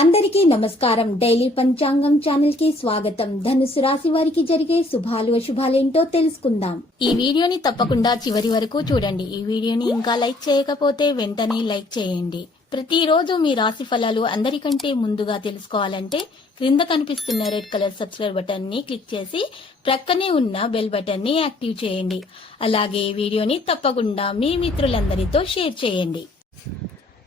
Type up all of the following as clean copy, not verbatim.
అందరికీ నమస్కారం. డైలీ పంచాంగం ఛానల్ కి స్వాగతం. ధనుసు రాశి వారికి జరిగే శుభాలు అశుభాలేంటో తెలుసుకుందాం. ఈ వీడియోని తప్పకుండా చివరి వరకు చూడండి. ఈ వీడియోని ఇంకా లైక్ చేయకపోతే వెంటనే లైక్ చేయండి. ప్రతిరోజు మీ రాశి ఫలాలు అందరికంటే ముందుగా తెలుసుకోవాలంటే క్రింద కనిపిస్తున్న రెడ్ కలర్ సబ్స్క్రైబ్ బటన్ ని క్లిక్ చేసి ప్రక్కనే ఉన్న బెల్ బటన్ ని యాక్టివ్ చేయండి. అలాగే వీడియోని తప్పకుండా మీ మిత్రులందరితో షేర్ చేయండి.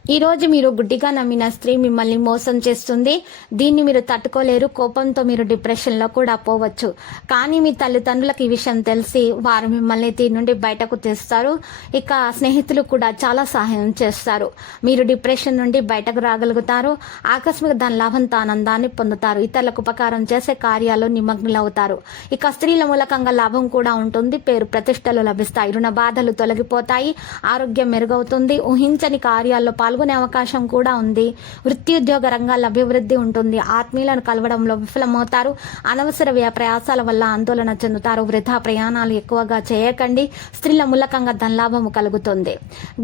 ఈ రోజు మీరు గుడ్డిగా నమ్మిన స్త్రీ మిమ్మల్ని మోసం చేస్తుంది. దీన్ని మీరు తట్టుకోలేరు. కోపంతో మీరు డిప్రెషన్ లో కూడా పోవచ్చు. కానీ మీ తల్లిదండ్రులకు ఈ విషయం తెలిసి వారు మిమ్మల్ని దీని నుండి బయటకు తెస్తారు. ఇక స్నేహితులు కూడా చాలా సహాయం చేస్తారు. మీరు డిప్రెషన్ నుండి బయటకు రాగలుగుతారు. ఆకస్మిక ధన లాభంతో ఆనందాన్ని పొందుతారు. ఇతరులకు ఉపకారం చేసే కార్యాల్లో నిమగ్నులవుతారు. ఇక స్త్రీల మూలకంగా లాభం కూడా ఉంటుంది. పేరు ప్రతిష్టలు లభిస్తాయి. రుణ బాధలు తొలగిపోతాయి. ఆరోగ్యం మెరుగవుతుంది. ఊహించని కార్యాల్లో పాల్గొనే అవకాశం కూడా ఉంది. వృత్తి ఉద్యోగ రంగాల అభివృద్ధి ఉంటుంది. ఆత్మీయులను కలవడంలో విఫలమవుతారు. అనవసర వ్యయ ప్రయాసాల వల్ల ఆందోళన చెందుతారు. వృధా ప్రయాణాలు ఎక్కువగా చేయకండి. స్త్రీల మూలకంగా ధనలాభము కలుగుతుంది.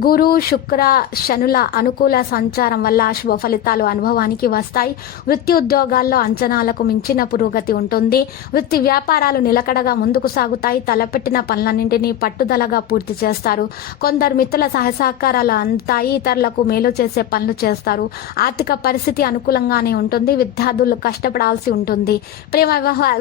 గురు శుక్ర శనుల అనుకూల సంచారం వల్ల శుభ ఫలితాలు అనుభవానికి వస్తాయి. వృత్తి ఉద్యోగాల్లో అంచనాలకు మించిన పురోగతి ఉంటుంది. వృత్తి వ్యాపారాలు నిలకడగా ముందుకు సాగుతాయి. తలపెట్టిన పనులన్నింటినీ పట్టుదలగా పూర్తి చేస్తారు. కొందరు మిత్రుల సహసహకారాలు అందుతాయి. ఇతరులకు మేలు చేసే పనులు చేస్తారు. ఆర్థిక పరిస్థితి అనుకూలంగానే ఉంటుంది. విద్యార్థులు కష్టపడాల్సి ఉంటుంది. ప్రేమ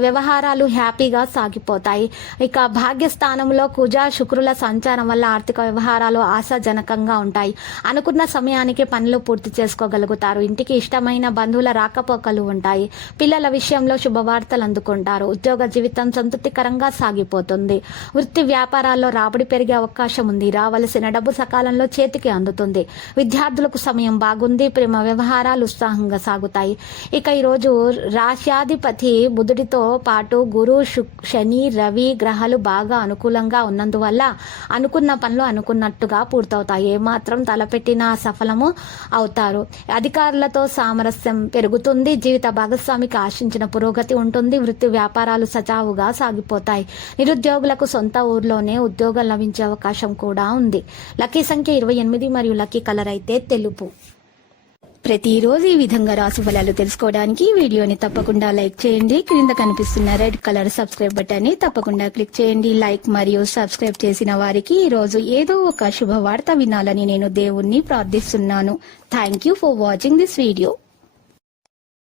వ్యవహారాలు హ్యాపీగా సాగిపోతాయి. ఇక భాగ్యస్థానంలో కుజ శుక్రుల సంచారం వల్ల ఆర్థిక వ్యవహారాలు ఆశాజనకంగా ఉంటాయి. అనుకున్న సమయానికి పనులు పూర్తి చేసుకోగలుగుతారు. ఇంటికి ఇష్టమైన బంధువుల రాకపోకలు ఉంటాయి. పిల్లల విషయంలో శుభవార్తలు అందుకుంటారు. ఉద్యోగ జీవితం సంతృప్తికరంగా సాగిపోతుంది. వృత్తి వ్యాపారాల్లో రాబడి పెరిగే అవకాశం ఉంది. రావలసిన డబ్బు సకాలంలో చేతికి అందుతుంది. విద్యార్థులకు సమయం బాగుంది. ప్రేమ వ్యవహారాలు ఉత్సాహంగా సాగుతాయి. ఇక ఈరోజు రాశ్యాధిపతి బుధుడితో పాటు గురు శని రవి గ్రహాలు బాగా అనుకూలంగా ఉన్నందువల్ల అనుకున్న పనులు అనుకున్నట్టుగా పూర్తవుతాయి. ఏమాత్రం తలపెట్టినా సఫలము అవుతారు. అధికారులతో సామరస్యం పెరుగుతుంది. జీవిత భాగస్వామికి ఆశించిన పురోగతి ఉంటుంది. వృత్తి వ్యాపారాలు సజావుగా సాగిపోతాయి. నిరుద్యోగులకు సొంత ఊర్లోనే ఉద్యోగం లభించే అవకాశం కూడా ఉంది. లక్కీ సంఖ్య 28 మరియు లక్కీ కలర్ అయితే తెలుపు. ప్రతిరోజు ఈ విధంగా రాశి ఫలాలు తెలుసుకోవడానికి వీడియోని తప్పకుండా లైక్ చేయండి. క్రింద కనిపిస్తున్న రెడ్ కలర్ సబ్స్క్రైబ్ బటన్ ని తప్పకుండా క్లిక్ చేయండి. లైక్ మరియు సబ్స్క్రైబ్ చేసిన వారికి ఈ రోజు ఏదో ఒక శుభవార్త వినాలని నేను దేవుణ్ణి ప్రార్థిస్తున్నాను. Thank you for watching this video.